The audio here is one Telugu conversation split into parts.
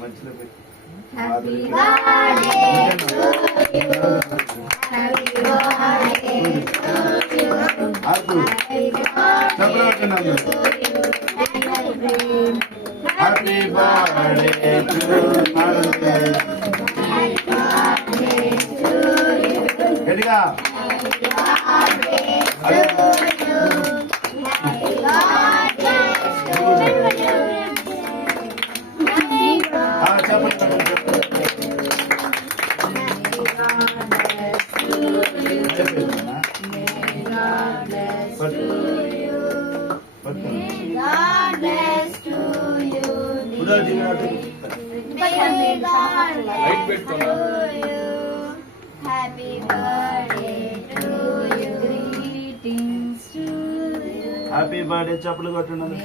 మంచిగా పెట్టి Happy birthday to you. Happy birthday to you. Happy birthday to you. Happy birthday to గట్టిగా Happy birthday to you. Greetings to you. Happy birthday చెప్పులు కొట్టండి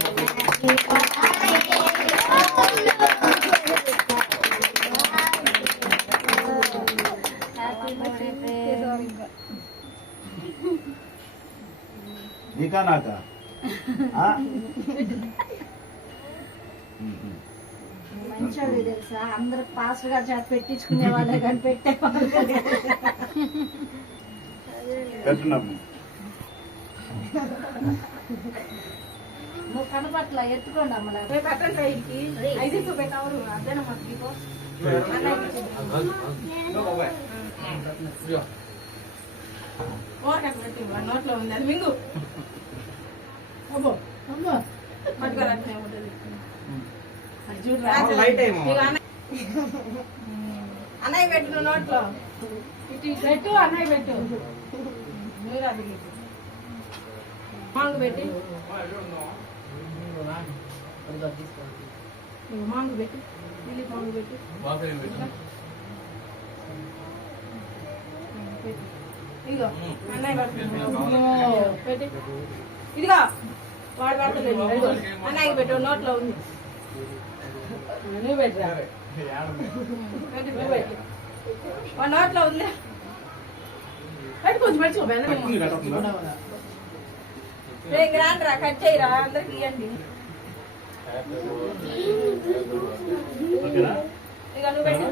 నీకా నాకా మంచోడు తెలుసా, అందరు పాస్టర్ గారు చేత పెట్టించుకునే వాళ్ళే కానీ పెట్టేవాళ్ళు పెట్టినప్పుడు నువ్వు కనపట్ల ఎత్తుకోండి అమ్మలా నోట్లో ఉంది అది మింగు అన్నయ్య పెట్టు నువ్వు నోట్లో పెట్టు అన్నయ్య పెట్టు మీరు అది మాంగు పెట్టి మాంగు పెట్టు పిల్లి మాంగు పెట్టు ఇదిగో అన్నయ్య పెట్టి ఇదిగో వాడు పడుతుంది అన్నయ్య పెట్టు నోట్లో ఉంది నువ్వు పెట్టరా వాడు నోట్లో ఉంది పెట్టి కొంచెం పెట్టుకో గ్రాండ్రా కట్ చేయరా అందరికి ఇవ్వండి ఇక నువ్వు పెట్టు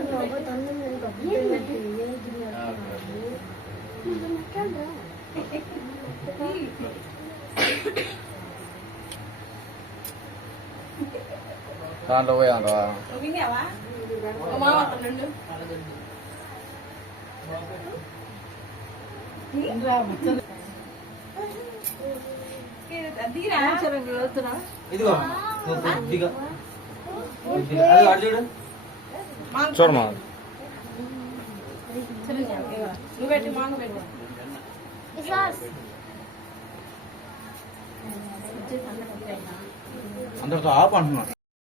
దాంట్లో పోయాను విన్నావా మామ రెండు చూడమా నువ్వు పెట్టి మాంగు పెట్టు అందరితో ఆపు అంటున్నాడు